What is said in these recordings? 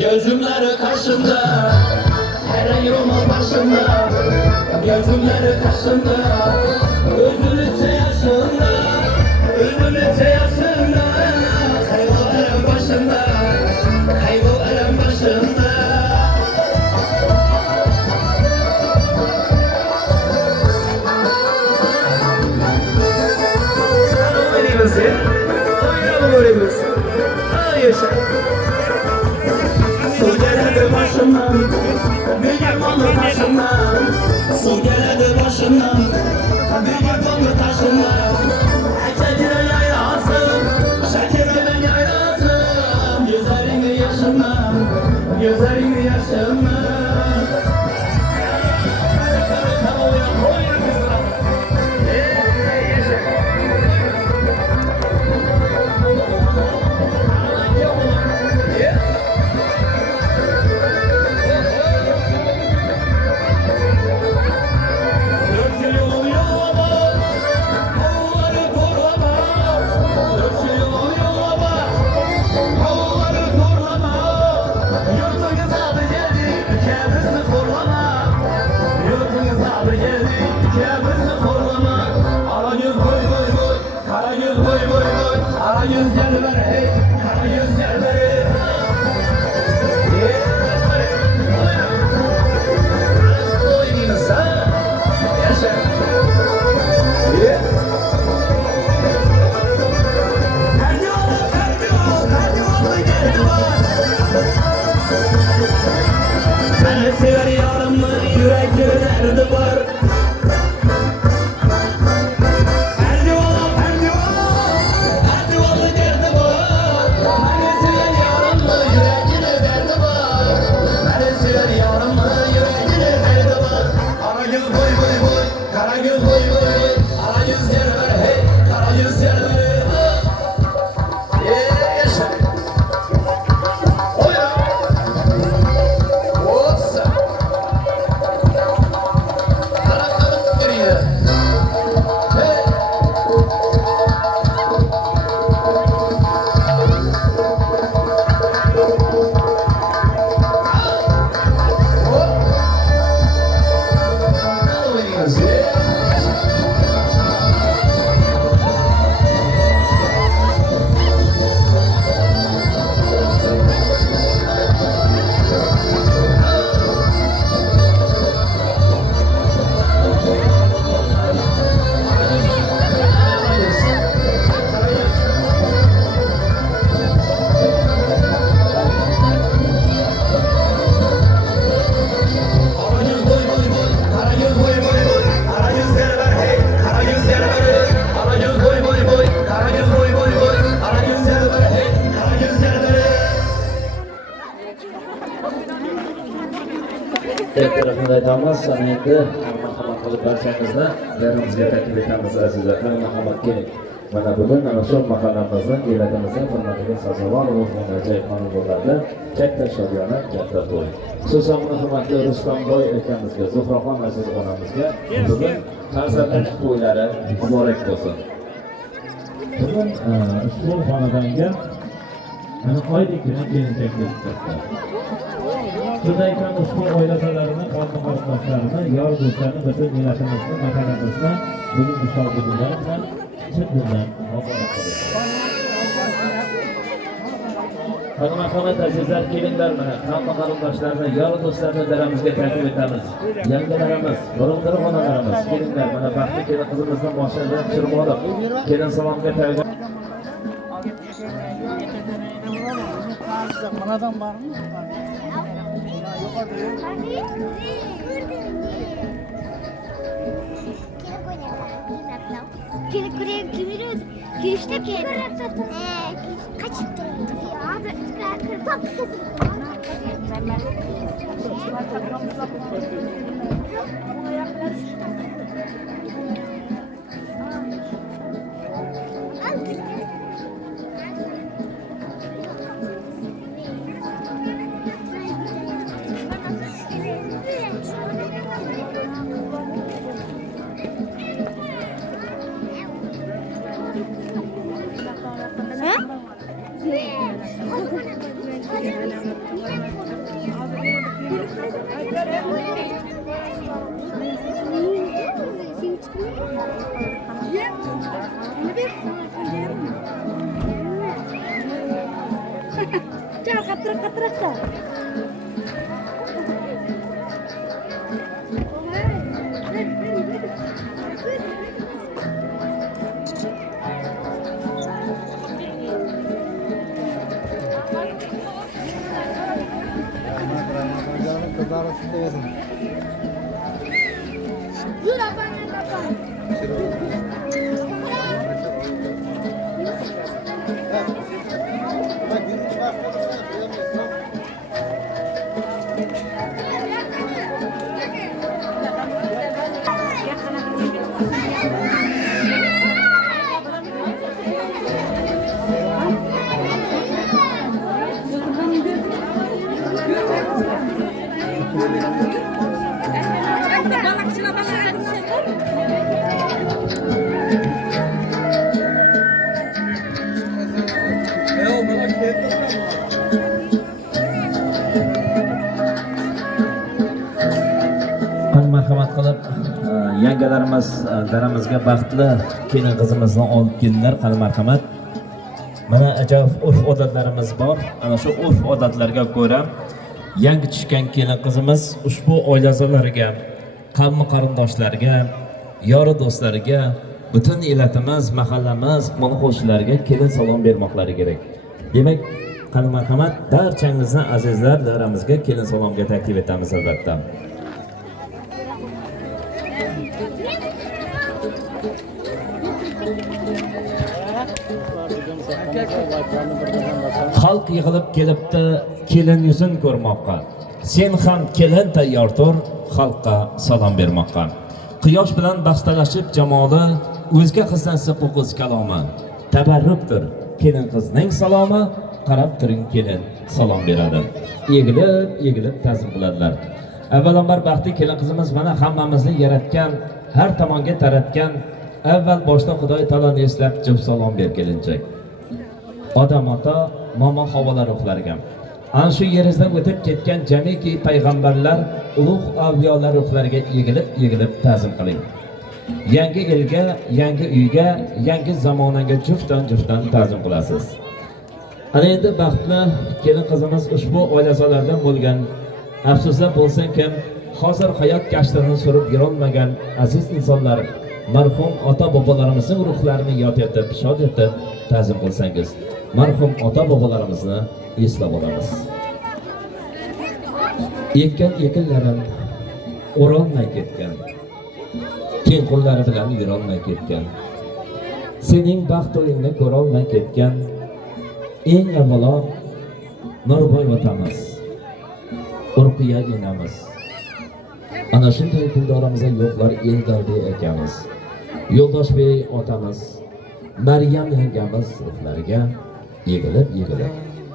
Gözümleri kaşında, her ay roman başında. Gözümleri kaşında, üzülürse yaşında, üzülürse yaşında. Kaybol elem başında, kaybol elem başında. Sana verimizsin, oynamı verimizsin. Al yaşa. Su geledi başımdan, büyük balı taşımdan. Su geledi başımdan, büyük balı taşımdan. Şekere yaylasın, şekere yaylasın. Gözlerini yaşımdan, gözlerini yaşımdan. Karagöz gel ver hey, karagöz gel ver hey. Oynayınız ha, yaşa. Beni sever yarımı, yürekli derdi var. Tek tarafında aytamiz, sana endi marhamat qilib barchamizni yerimizga taklif etamiz azizlar. Marhamat keling. Mana bugun ana shu mahallamizning, elatimizning hurmatiga sazovor ruhoniy ajoyib xonadonlarda katta shodiyona, katta to'y. Xususan hurmatli Rustamboy akamizga, Zuhraxon aziz onamizga bugun farzandlik to'ylari muborak bo'lsin. Bugun ushbu xonadonga ana oydagina kelinchaklik chiqdi. Shunday ekan ushbu oilalarni, qarindosh-qarindoshlarini, yor do'stlarini, butun millatimizni, mahallamizni bugun mushohidlar bilan chin dildan muborak qilamiz. Marhamat azizlar, kelinglar mana qarindoshlarni, yor do'stlarni daramizga taklif etamiz. Yangilarimiz, burundir onalarimiz, kelinglar mana baxtli kelin qizimizni boshidan tushirib olib, kelin salomga tayyor. Manadan bormi? Kirişte kaçıp duruyor. Jangan katrak-katrak dah. Yürü apa? Marhamat qilib yangalarimiz daramizga baxtli kelin qizimizni olib keldilar. Qani marhamat. Mana ajoyib urf-odatlarimiz bor. Ana shu urf-odatlarga ko'ra yangi tushgan kelin qizimiz ushbu oila a'zolariga, qavmi qarindoshlarga, yori do'stlariga, butun elatimiz, mahallamiz, qo'ni-qo'shnilarga kelin salom bermoqlari kerak. Demak, qani marhamat, barchangizni azizlar daramizga kelin salomga taklif etamiz albatta. Xalq yig'ilib kelibdi kelin yuzin ko'rmoqqa. Sen ham kelin tayyor tur xalqqa salom bermoqqa. Quyosh bilan bastalashib jamoli, o'zga qizlansa bu qiz kalomi. Tabarrukdir kelin qizning salomi, qarab turing kelin salom beradi. Egilib ta'zim qiladilar. Avvalambor baxtli kelin qizimiz mana hammamizni yaratgan, har tomonga taratgan, avval boshda Xudoy taoloni eslab juft salom ber kelinchak. Odam ota, momo havolar ruhlariga. Ana shu yerizdan o'tib ketgan jamiki payg'ambarlar, ulug' avliyolar ruhlariga egilib ta'zim qiling. Yangi elga, yangi uyga, yangi zamonaga juftdan ta'zim qilasiz. Ana endi baxtli kelin qizimiz ushbu oila a'zolaridan bo'lgan, afsuslar bo'lsin kim hozir hayot kashtini surib yurolmagan aziz insonlar, marhum ota bobolarimizning ruhlarini yod etib, shod etib ta'zim qilsangiz, marhum ota bobolarimizni eslab olamiz. Ekkan ekinlarin o'rolmay ketgan, keng qo'llari bilan yurolmay ketgan, sening baxt o'yingni ko'rolmay ketgan, eng avvalo Nurboy otamiz, Urqiya enamiz, ana shunday kundoramizda yo'qlar Eldordi akamiz, Yo'ldoshbek otamiz, Maryam yangamiz ruhlariga egilib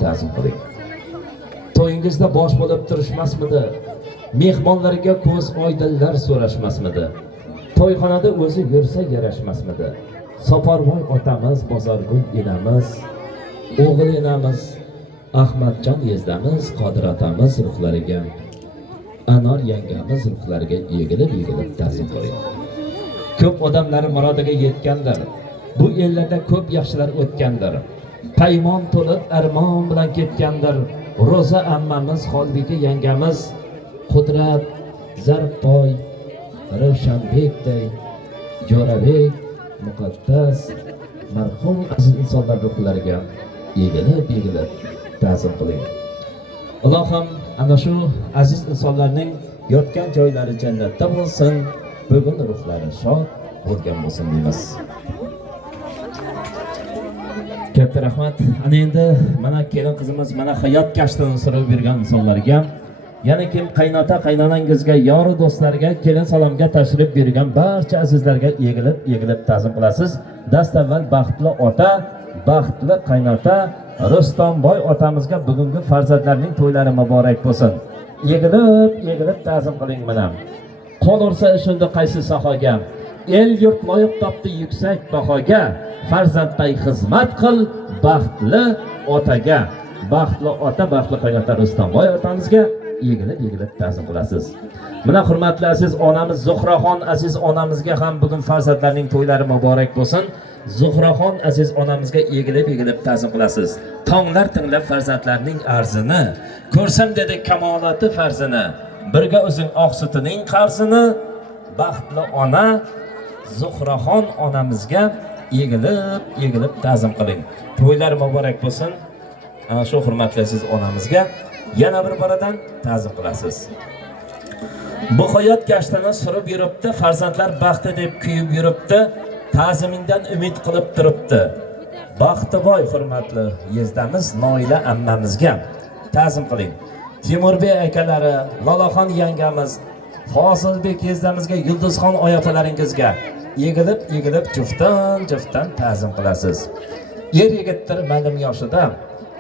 ta'zim qiling. To'yingizda bosh bo'lib turishmasmidi? Mehmonlarga ko'z oydinlar so'rashmasmidi? To'yxonada o'zi yursa yarashmasmidi? Soparvoy otamiz, Bozorgul enamiz, o'g'il enamiz, Ahmadjon yezdamiz, Qodir otamiz ruhlariga, Anor yangamiz ruhlariga egilib ta'zim qiling. Ko'p odamlar murodiga yetgandir. Bu ellarda ko'p yaxshilar o'tgandir. Paymon to'lib armon bilan ketgandir. Roza ammamiz, Xolbika yangamiz, Qudrat, Zarboy, Ravshanbekday, Jo'rabek, Muqaddas, marhum aziz insonlar ruhlariga egilib ta'zim qiling. Allohim ana shu aziz insonlarning yotgan joylari jannatda bo'lsin, bugun ruhlari shod bo'lgan bo'lsin deymiz. Katta rahmat. Ana endi mana kelin qizimiz mana hayot kashtini surib bergan insonlarga, yana kim qaynota qaynonangizga, yoru do'stlarga, kelin salomga tashrif bergan barcha azizlarga egilib ta'zim qilasiz. Dastavval baxtli ota, baxtli qaynota Rustamboy otamizga bugungi farzandlarning to'ylari muborak bo'lsin. Egilib ta'zim qiling mana. Qo'l ursa shunda qaysi sohaga, el yurt loyiq topdi yuksak bahoga, farzandday xizmat qil baxtli otaga. Baxtli ota, baxtli qaynota Rustamboy otamizga egilib ta'zim qilasiz. Mana hurmatli aziz onamiz Zuhraxon aziz onamizga ham bugun farzandlarning to'ylari muborak bo'lsin. Zuhraxon aziz onamizga egilib ta'zim qilasiz. Tonglar tinglab farzandlarning arzini, ko'rsam dedi kamolati farzini, birga o'zing oq sutining qarzini. Baxtli ona Zuhraxon onamizga egilib ta'zim qiling. To'ylar muborak bo'lsin. Shu hurmatli aziz onamizga yana bir baradan ta'zim qilasiz. Bu hayot gashtini surib yuribdi, farzandlar baxti deb kuyib yuribdi, ta'zimingdan umid qilib turibdi. Baxtiboy hurmatli yezdamiz Noila ammamizga ta'zim qiling. Temurbek akalari, Lolaxon yangamiz, Fozilbek yezdamizga, Yulduzxon oyapalaringizga egilib juftdan ta'zim qilasiz. Er yigitlar ma'lum yoshida,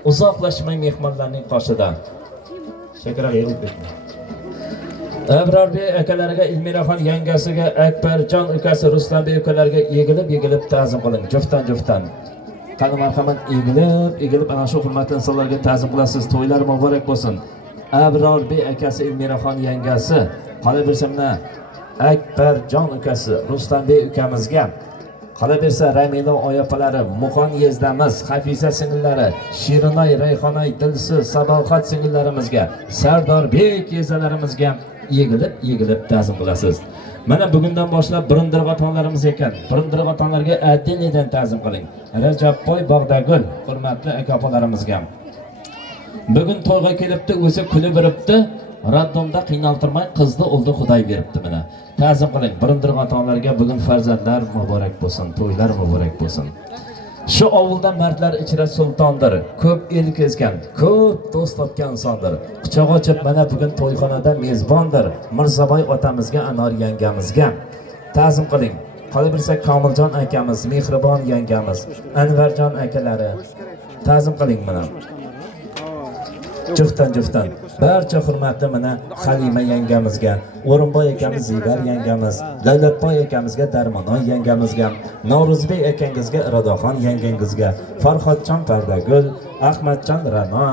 uzoqlashmay mehmonlarning qoshida. Shakra G'ayruddin. Abrorbek akalariga, Ilmiraxon yangasiga, Akbarjon ukasi Ruslanbek ukalariga egilib ta'zim qiling. Juftdan. Qani marhamat egilib ana shu hurmatli insonlarga ta'zim qilasiz. To'ylar muborak bo'lsin. Abrorbek akasi, Ilmiraxon yangasi, qolaversa mana Akbarjon ukasi Ruslanbek ukamizga, qolaversa Ramila oyapalari, Muqon yezdamiz, Hafiza singillari, Shirinoy, Rayhonay, Dilsiz, Sabohat singillarimizga, Sardorbek yezdalarimizga egilib ta'zim qilasiz. Mana bugundan boshlab birindirg'otonlarimiz ekan. Birindirg'otonlarga addinidan ta'zim qiling. Rajabboy Bog'dagul hurmatli aka-opalarimizga. Bugun to'yga kelibdi, o'zi kulib biribdi. Raddomda qiynaltirmay qizni o'ldi Xudoy beribdi mana. Ta'zim qiling. Birindirg'otonlarga bugun farzandlar muborak bo'lsin, to'ylar muborak bo'lsin. Shu ovulda mardlar ichra sultondir, ko'p el kezgan, ko'p do'st topgan insondir. Quchoq ochib mana bugun to'yxonada mezbondir. Mirzaboy otamizga, Anor yangamizga ta'zim qiling. Qolaversa Komiljon akamiz, Mehribon yangamiz, Anvarjon akalari ta'zim qiling mana. Juftdan. Barcha hurmatli mana Halima yangamizga, O'rinboy akamiz, Zibar yangamiz, Davlatboy akamizga, Darmonoy yangamizga, Navro'zbek akangizga, Irodaxon yangangizga, Farhodjon Pardagul, Ahmadjon Ra'no,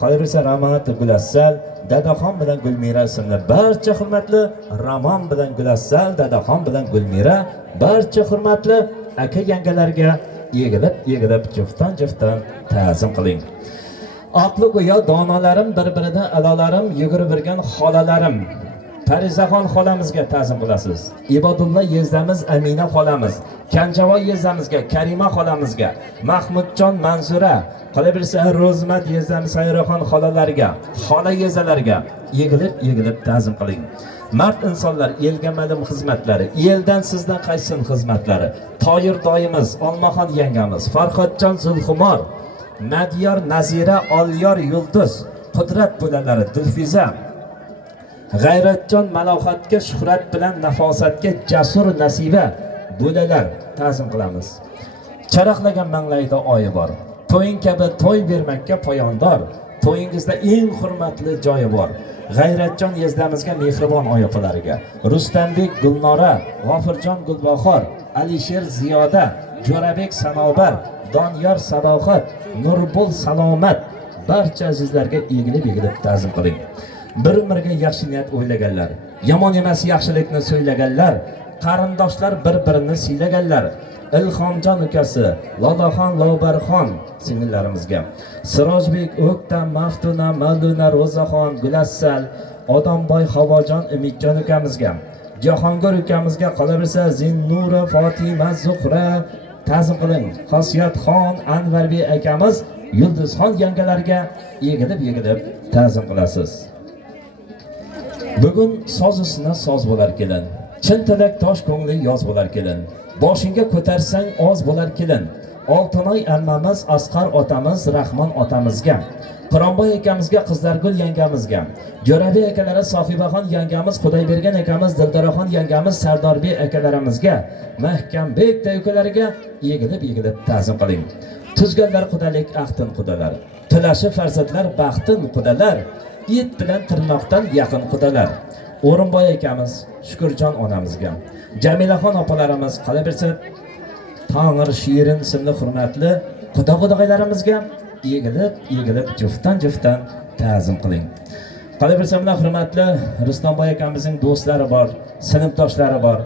qolaversa Ramat Gulassal, Dadaxon bilan Gulmira ismli barcha hurmatli Ramon bilan Gulassal, Dadaxon bilan Gulmira barcha hurmatli aka yangalarga egilib juftdan ta'zim qiling. Aqli go'yo donolarim, bir-biridan alolarim, yugurib birgan xolalarim. Parizaxon xolamizga ta'zim qilasiz. Ibodulla yezdamiz, Amina xolamiz, Kanjavoy yezdamizga, Karima xolamizga, Mahmudjon Manzura, qolaversa Ro'zmat yezdamiz, Sayraxon xolalariga, xola yezdalarga egilib ta'zim qiling. Mard insonlar, elga ma'lum xizmatlari, eldan sizdan qaysin xizmatlari. Toyir doimiz, Olmaxon yangamiz, Farhodjon Zulxumor, Nadiyor Nazira, Olyor Yulduz, Qudrat bo'lalari, Dilfiza, G'ayratjon Malohatga, shuhrat bilan nafosatga, Jasur Nasiba bo'lalar ta'zim qilamiz. Charaqlagan manglayda oyi bor. To'ying kabi to'y bermakka poyondor. To'yingizda eng hurmatli joyi bor. G'ayratjon yezdamizga, Mehribon oyapalariga, Rustambek Gulnora, G'ofirjon Gulbahor, Alisher Ziyoda, Jo'rabek Sanobar, Doniyor Sabohat, Nurbul Salomat barcha azizlarga egilib ta'zim qiling. Bir-biriga yaxshi niyat o'ylaganlar, yomon emas yaxshilikni so'ylaganlar, qarindoshlar bir-birini siylaganlar. Ilhomjon ukasi, Lolaxon Lobarxon singillarimizga, Sirojbek O'ktam, Maftuna, Malluna, Ro'zaxon, Gulassal, Odamboy Havojon, Umidjon ukamizga, Jahongir ukamizga, qolaversa Zinnura, Fatima, Zuhra ta'zim qiling. Xosiyatxon, Anvarbek akamiz, Yulduzxon yangalarga egilib ta'zim qilasiz. Bugun soz ustida soz bo'lar kelin. Chin tilak tosh ko'ngli yoz bo'lar kelin. Boshingga ko'tarsang oz bo'lar kelin. Oltinoy ammamiz, Asqar otamiz, Rahmon otamizga, Qironboy akamizga, Qizlargul yangamizga, Jo'rabek akalari, Sohibaxon yangamiz, Xudoybergan akamiz, Dildaraxon yangamiz, Sardorbek akalarimizga, Mahkambek ukalariga egilib ta'zim qiling. Tuzganlar qudalik axtin qudalar, tilashi farzandlar baxtin qudalar, it bilan tirnoqdan yaqin qudalar. O'rinboy akamiz, Shukurjon onamizga, Jamilaxon opalarimiz, qolaversa Tong'ir Shirin ismli hurmatli quda-qudag'aylarimizga egilib juftdan ta'zim qiling. Qolaversa bilan hurmatli Rustamboy akamizning do'stlari bor, sinfdoshlari bor.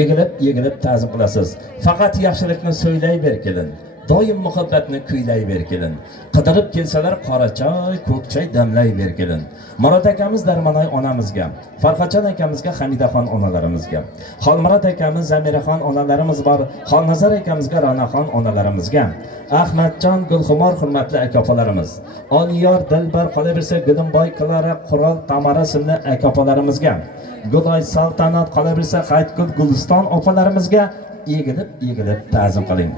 Egilib ta'zim qilasiz. Faqat yaxshilikni so'ylayver kelin. Doim muhabbatni kuylayver kelin. Qidirib kelsalar qora choy, ko'k choy damlayver kelin. Murod akamiz Darmonoy onamizga, Farxatjon akamizga, Hamidaxon onalarimizga, Xolmurod akamiz, Zamiraxon onalarimiz bor, Xonnazar akamizga, Ranaxon onalarimizga, Ahmadjon, Gulxumor hurmatli aka-opalarimiz, Oliyor, Dilbar, qolaversa Gulimboy, Klara, Qurol, Tamara ismli aka-opalarimizga, Guloy, Saltanat, qolaversa Qaytgul, Guliston opalarimizga egilib ta'zim qiling.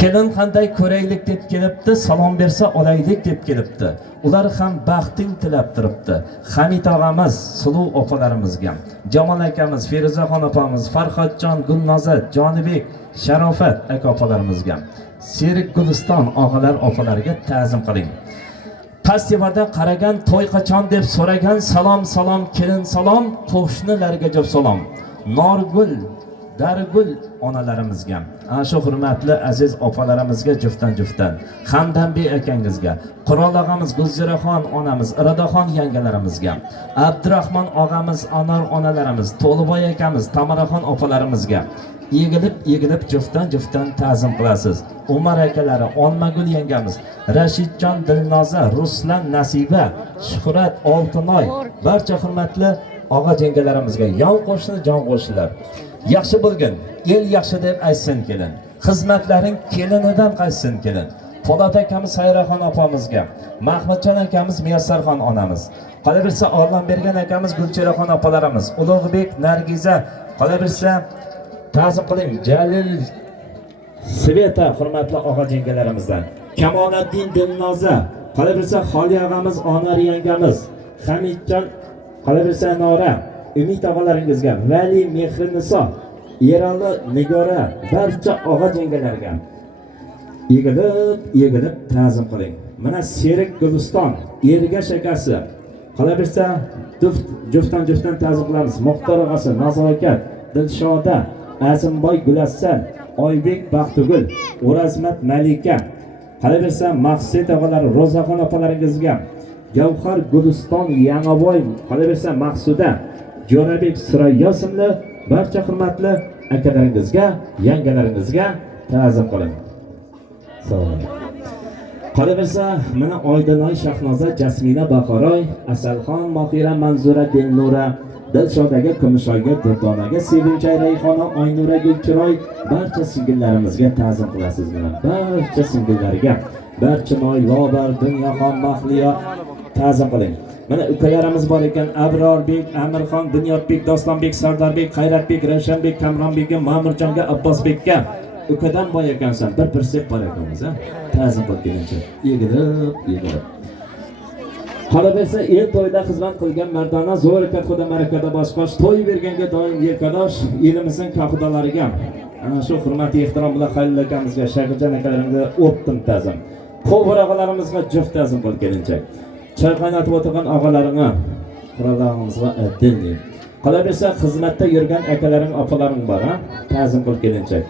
Kelin qanday ko'raylik deb kelibdi, salom bersa olaylik deb kelibdi. Ular ham baxting tilab turibdi. Hamid og'amiz, Suluv opalarimizga, Jamol akamiz, Feruzaxon opamiz, Farhodjon, Gulnoza, Jonibek, Sharofat aka-opalarimizga, Serik Guliston og'alar opalariga ta'zim qiling. Festivalda qaragan to'y qachon deb so'ragan, salom kelin salom, qo'shnilarga jo'b salom. Norgul, Dargul onalarimizga, shu hurmatli aziz opalarimizga juftdan, Hamdambek akangizga, Qurol og'amiz, Gulziraxon onamiz, Irodaxon yangalarimizga, Abdurahmon og'amiz, Anor onalarimiz, To'liboy akamiz, Tamaraxon opalarimizga egilib juftdan ta'zim qilasiz. Umar akalari, Olmagul yangamiz, Rashidjon, Dilnoza, Ruslan, Nasiba, Shuhrat, Oltinoy, barcha hurmatli og'a jangalarimizga, yon qo'shni, jon qo'shnilar. Yaxshi bo'lgin, el yaxshi deb aytsin kelin. Xizmatlaring kelinidan qaytsin kelin. Po'lat akamiz, Sayraxon opamizga, Mahmudjon akamiz, Muyassarxon onamiz, qolaversa Orlanbergan akamiz, Gulchiraxon opalarimiz, Ulug'bek, Nargiza, qolaversa ta'zim qiling. Jalil, Sveta hurmatli og'a jangalarimizdan, Kamoliddin, Dilnoza, qolaversa Xoli og'amiz, Onor yangamiz, Hamidjon, qolaversa Nora, Umid og'alaringizga, Vali, Mehriniso, Erali, Nigora, barcha og'a jengalarga egilib ta'zim qiling. Mana Serik Guliston, Ergash akasi, qolaversa juftdan ta'zim qilamiz. Muxtor og'asi, Nazokat, Dilshoda, Azimboy, Gulassan, Oybek, Baxtugul, O'razmat, Malika, qolaversa Maqsad og'alari, Ro'zaxon opalaringizga, Gavhar, Guliston, Yangiboy, qolaversa Maqsuda, Jo'rabek, Surayyo ismli barcha hurmatli akalaringizga, yangalaringizga ta'zim qiling. Salom. Qolaversa, mana Oydinoy, Shahnoza, Jasmina, Bahoroy, Asalxon, Mohira, Manzura, Dilnura, Dilshodaga, Kumushoyga, Durdonaga, Sevinch, Rayhona, Oynura, Gulchiroy, barcha singillarimizga ta'zim qilasiz bilan. Barcha singillarga, Barchinoy, Lobar, Dunyoxon, Mahliyo ta'zim qiling. Mana ukalarimiz bor ekan, Abrorbek, Amirxon, Bunyodbek, Dostonbek, Sardorbek, Qayratbek, Ravshanbek, Kamronbekga, Ma'murjonga, Abbosbekka ukadan boy ekansan, bir sep bor ekanmiz, ha? Ta'zim qilgancha, egilib. Qolaversa, el to'yda xizmat qilgan mardona, zo'r xudo marakada boshqosh, to'y berganga doim yelkadosh, elimizning kafudalariga, ana shu hurmat, ehtirom bilan Xalil akamizga, Shayxjon akalarimizga o'ptim ta'zim. Qo'vir og'alarimizga juft ta'zim qilgancha. Choy qaynatib o'tirgan og'alarimga, qurolog'imizga dinli. Qolaversa, xizmatda yurgan akalaring, opalaring bor, ha? Ta'zim qilgancha.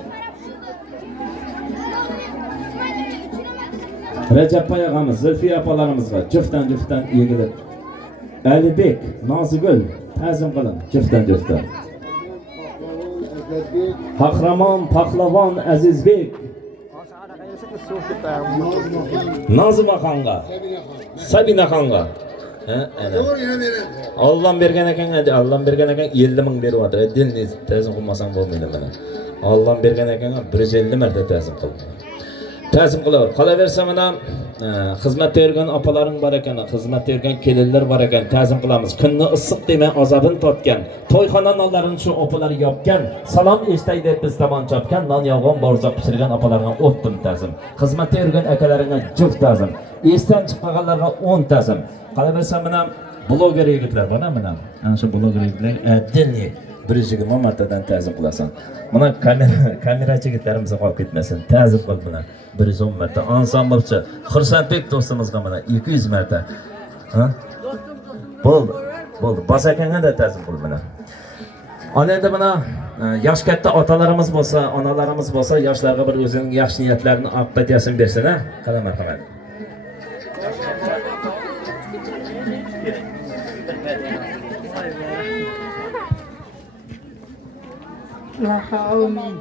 Rajab oyog'amiz, Zulfiya opalarimizga juftdan egilib. Alibek, Nozigul, ta'zim qiling, juftdan. Qahramon, Pahlavon, Azizbek, Nozimxonga, Sabinaxonga. Alloh bergan ekan, 50 ming beryapti. Ta'zim qilmasang bo'lmaydi mana. Alloh bergan ekan 150 marta ta'zim qildi. ta'zim qilaver. Qolaversa mana xizmatda yurgan opalaring bor ekan, xizmatda yurgan kelinlar bor ekan, ta'zim qilamiz. Kunni issiq demay azobini totgan, to'yxona nonlarini shu opalar yopgan, salom eshitay deb biz tomon chopgan, non yog'on borzoq pishirgan opalarga o'tdim ta'zim. Xizmatda yurgan akalaringga juft ta'zim. Esdan chiqqanlarga 10 ta'zim. Qolaversa mana bloger yigitlar bor, mana shu bloger yigitlar dinli 120 martadan ta'zim qilasan. Mana kamerachi yigitlarimiz qolib ketmasin. Ta'zim qil buni 110 marta. Ansamblchi Xursandbek do'stimizga mana 200 marta. Ha? Bo'ldi. Basakanga da ta'zim qil buni. Ana endi mana yosh katta otalarimiz bo'lsa, onalarimiz bo'lsa, yoshlarga bir o'zining yaxshi niyatlarini aqbatyasin bersin-a. Qala marhamat. Amin.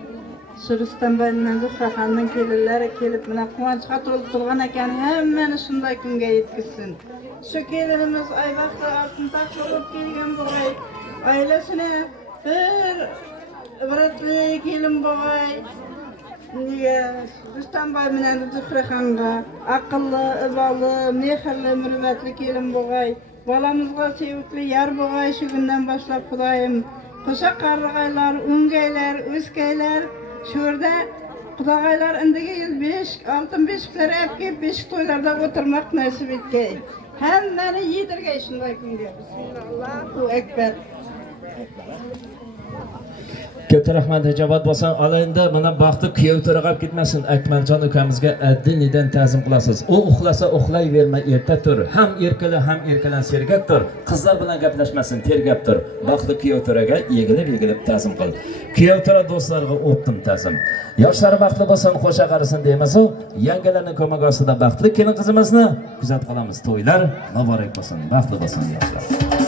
Surustan berinden Zufrahan'ın kelilleri kelip bana kıvançqa to'lib turgan ekan, hammani shunday kunga yetkizsin. Shu kelinimiz Aybaqda altın tax bo'lib kelgan bo'g'ay, oilasini bir ibratli kelin bo'g'ay. Rustamboy bilan Zufrahan'ga aqlli, iboli, mehrli, muruvvatli kelin bo'g'ay. Bolamizga sevimli yar bo'g'ay. Shu kundan boshlab Xudoyim qo'sha qarg'aylar, o'ngaylar, o'skaylar, sho'rda Xudog'aylar indiga yil 6 beshiklar olib kelib beshik to'ylarda o'tirmoq nasib etgay. Hammani yedirgay shunday kunga. Bismillah, Allohu akbar. Katta rahmat hijobat bo'lsin. Ala endi mana baxti kuyov to'rag'ab ketmasin. Akmaljon ukamizga addinidan ta'zim qilasiz. U uxlasa uxlayverma, erta tur. Ham erkalan sergab tur. Qizlar bilan gaplashmasin, tergab tur. Baxti kuyov to'raga egilib ta'zim qil. Kuyov to'ra do'stlarga o'pdim ta'zim. Yoshlari baxtli bo'lsin, qo'sha qarisin deymiz. Yangilarning ko'magi ostida baxtli kelin qizimizni kuzat qilamiz. To'ylar muborak bo'lsin, baxtli bo'lsin yoshlar.